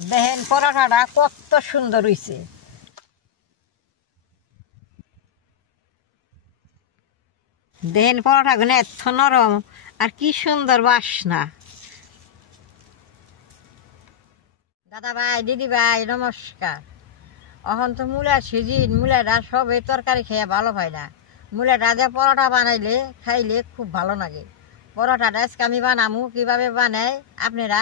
দেখেন পরোটাটা কত সুন্দর হয়েছে। দেখেন পরোটাগুলো এত নরম আর কি সুন্দর বাসনা। দাদা ভাই, দিদি ভাই, নমস্কার। এখন তো মূলার সিজিন, মূলাটা সবে তরকারি খেয়ে ভালো পায় না। মূলাটা দিয়ে পরোটা বানাইলে খাইলে খুব ভালো লাগে। পরোটাটা আজকে আমি বানামু, কীভাবে বানাই আপনারা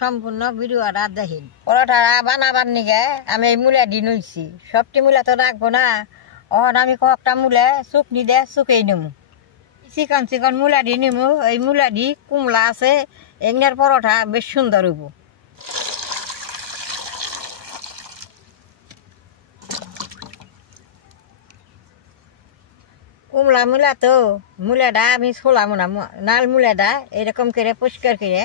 সম্পূর্ণ ভিডিওটা দেখেন। পরোটাটা বানাবার নিগে আমি এই মূলা দিয়ে নইছি, সবটি মূলা তো রাখবো না। এখন আমি কয়েকটা মূলা শুকনি দিয়ে শুকিয়ে নেবো, চিকন চিকন মূলা দিয়ে নেবো। এই মূলা দিয়ে কুমড়া আছে, এগনের পরোটা বেশ সুন্দর হইব। কুমড়া মূলা তো মূলাটা আমি ছোলাম না, নাল মূলাটা এরকম করে পরিষ্কার করে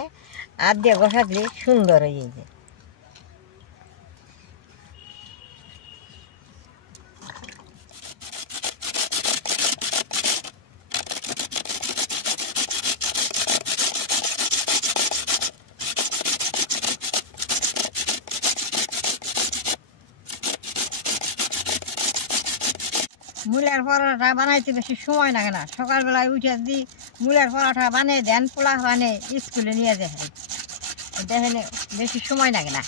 আর দিয়ে বসাতলে সুন্দর হয়ে যায়। মূলার পরোটা বানাইতে বেশি সময় লাগে না। সকালবেলায় উঠে যদি মূলার পরোটা বানিয়ে দেন, পোলা বানিয়ে স্কুলে নিয়ে যায়, দেখেন বেশি সময় লাগে না।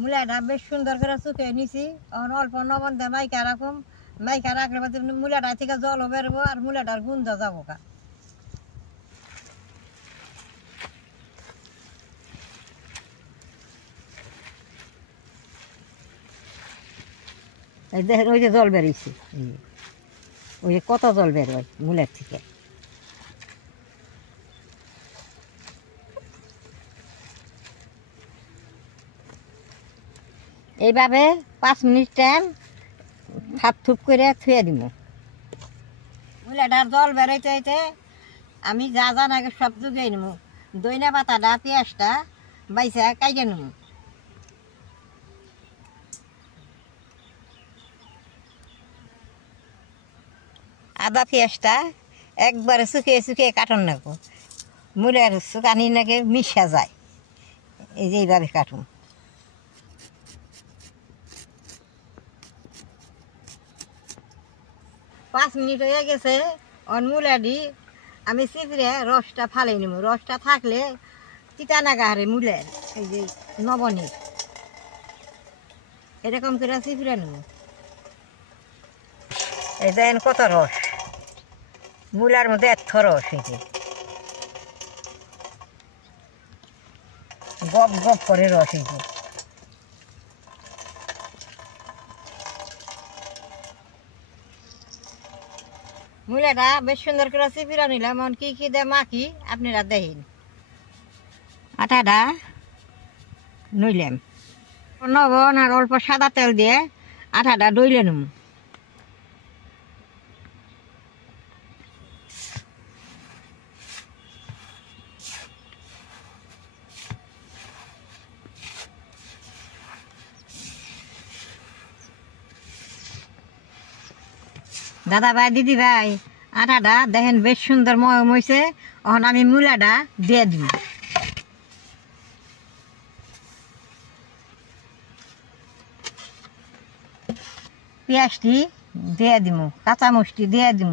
মূলাটা বেশ সুন্দর করে শুকিয়ে নিছি। এখন অল্প লবণ দিয়ে মাইকা রাখুন, মাইকা রাখলে মূলাটা থেকে জলও বেরোবো আর মূলাটার গন্ধ যাবো কা। এই দেখেন ওই যে জল বেরিয়েছে, ওই যে কত জল বেরোয় মূলের থেকে। এইভাবে 5 মিনিট টাইম থাপ থুপ করে থুয়ে দিব। মূলাটার জল বেরোইতে হইতে আমি যা যা নাকি সব জুগিয়ে নেব। দইনা পাতাটা পেঁয়াজটা বাইসা কাইটে নেব। আদা পেঁয়াজটা একবারে শুকিয়ে শুকিয়ে কাটুন নাকো, মূলের শুকানি নাকি মিশা যায়। এই যে এইভাবে কাটুন। পাঁচ মিনিট হয়ে গেছে। মূলা দি আমি চিপড়ে রসটা ফালাই নেব। রসটা থাকলে তিতা নাগা হারে মূলের এই যে নবনী এরকম করে চিপড়ে নেব। এই দেখেন কত রস, মূলার মধ্যে এত রস, এই যে গপ গপ করে রস। এই যে মূলাটা বেশ সুন্দর করে চিপিরা নিলাম। এখন কি কি দে মাখি আপনারা দেখেন। আটাটা নইলাম, লবণ আর অল্প সাদা তেল দিয়ে আটাটা ডইলে নেব। দাদা ভাই, দিদি ভাই, আটাটা দেখেন বেশ সুন্দর ময়ম হয়েছে। এখন আমি মূলাটা দিয়ে দিব। পেঁয়াজটি দিয়ে দিব, কাঁচামরিচটি দিয়ে দিব,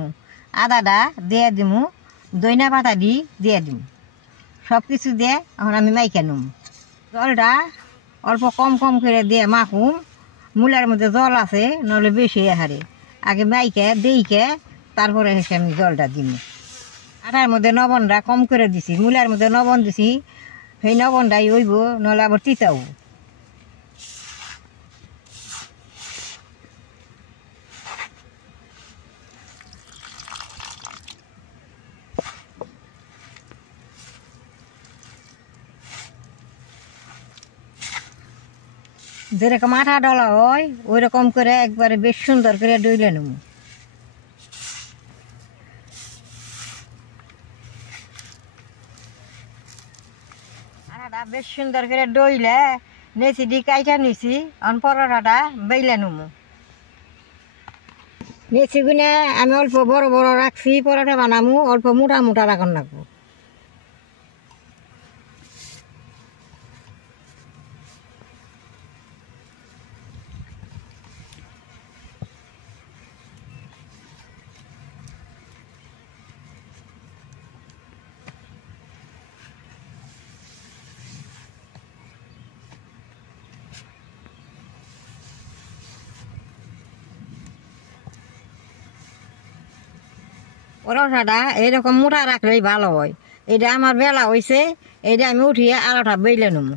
আদাটা দিয়ে দিব, দইনা পাতা দিয়ে দিব। সব কিছু দিয়ে এখন আমি মাইকে নেব। জলটা অল্প কম কম করে দিয়ে মাখুম। মূলার মধ্যে জল আছে, নাহলে বেশি হারে। আগে মাইকে দিইকে তারপরে এসে আমি জলটা দিব। আটার মধ্যে লবণটা কম করে দিছি, মূলার মধ্যে লবণ দিছি, সেই লবণটাই হইব, নাহলে আবার তিতাও। যেরকম আটা ডলা হয় ওই রকম করে একবারে বেশ সুন্দর করে ডইলে নেব। আটাটা বেশ সুন্দর করে ডইলে নেছি দি কাইটা নিছি। অন পরোটাটা বেইলে নেব। নিয়েছি গুনে আমি অল্প বড় বড় রাখছি, পরোটা বানামু অল্প মোটা মোটা রাখন রাখবো। পরোটাটা এরকম মোটা রাখলেই ভালো হয়। এটা আমার বেলা হয়েছে, এটা আমি উঠিয়ে আলোটা বেলে নেবো।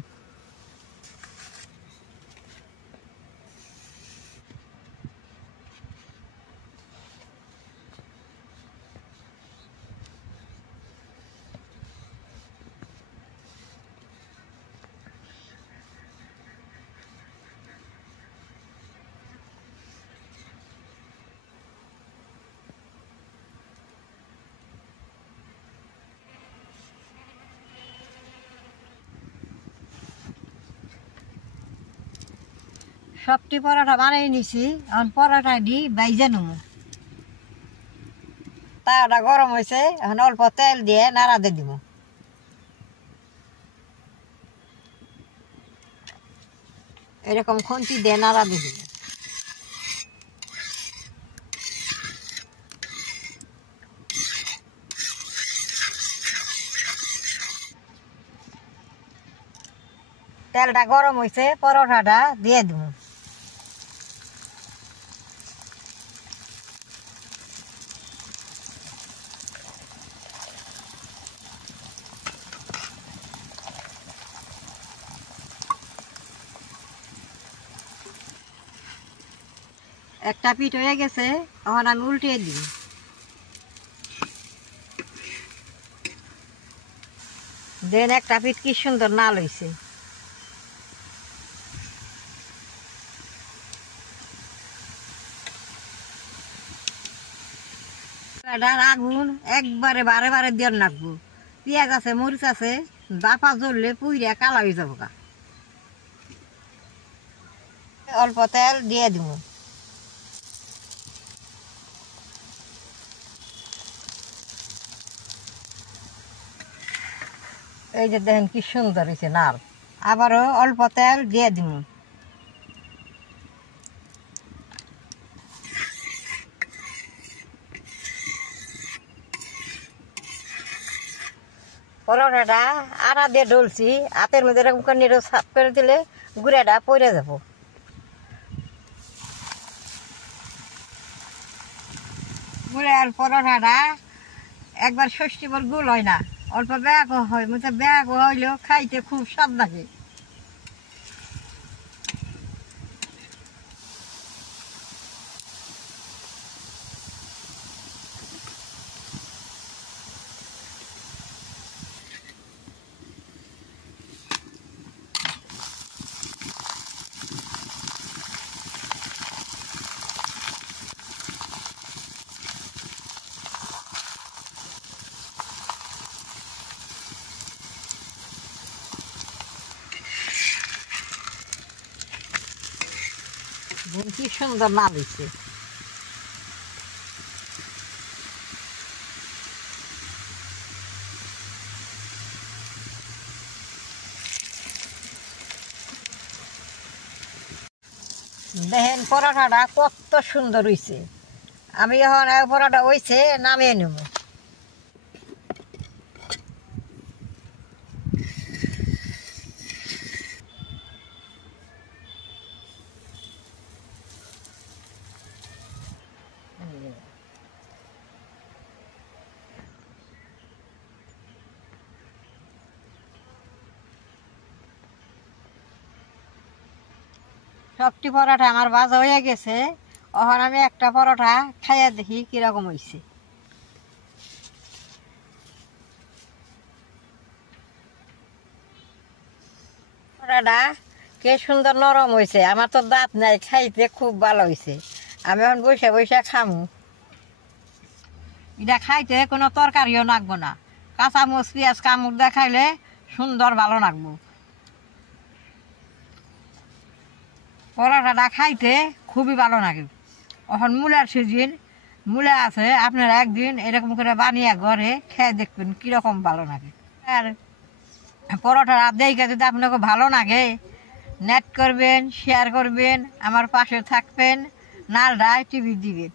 সবটি পরোটা বানিয়ে নিছি, এখন পরোটা দিই বাইজে নেবো। তাওয়াটা গরম হয়েছে, এখন অল্প তেল দিয়ে নাড়া দিয়ে দিব। এরকম খুন্তি দিয়ে নাড়া দিয়ে দিব। তেলটা গরম হয়েছে, পরোটাটা দিয়ে দিব। একটা পিঠ হয়ে গেছে, এখন আমি উল্টিয়ে দিই। দেন একটা পিঠ কি সুন্দর নাল হয়েছে। আগুন একবারে বারে বারে দিয়ে রাখবো। পেঁয়াজ আছে, মরিচ আছে, দাপা জ্বললে পুইরা কালা হয়ে যাবো। অল্প তেল দিয়ে দিব। এই যে দেখেন কি সুন্দর হয়েছে নাল। আবারও অল্প তেল দিয়ে দিব। পরোটাটা আটা দিয়ে ডলছি, হাতের মধ্যে এরকম করে নেড়ে সাফ করে দিলে গুঁড়াটা পড়ে যাব। গুঁড়ার পরোটাটা একবার ষষ্ঠীবার গুল হয় না, অল্প ব্যাগ হয়, ব্যাগ হইলেও খাইতে খুব স্বাদ লাগে। কি সুন্দর নাল হয়েছে। দেখেন পরোটাটা কত সুন্দর হয়েছে। আমি এখন পরোটা হয়েছে নামিয়ে নেব। সবটি পরোটা আমার ভাজা হয়ে গেছে, এখন আমি একটা পরোটা খাইয়া দেখি কিরকম হয়েছে। পরোটাটা কে সুন্দর নরম হয়েছে, আমার তো দাঁত নাই, খাইতে খুব ভালো হয়েছে। আমি এখন বসে বসে খামু। এটা খাইতে কোনো তরকারিও লাগবো না, কাঁচামরিচ পেঁয়াজ কামড় দিয়ে খাইলে সুন্দর ভালো লাগবো। পরোটাটা খাইতে খুবই ভালো লাগে। এখন মূলার সিজন, মূলা আছে, আপনারা একদিন এরকম করে বানিয়ে ঘরে খেয়ে দেখবেন কীরকম ভালো লাগে। আর পরোটা রাত দেখে যদি আপনাকে ভালো লাগে, নেট করবেন, শেয়ার করবেন, আমার পাশে থাকবেন, নালডায় টিভি দিবেন।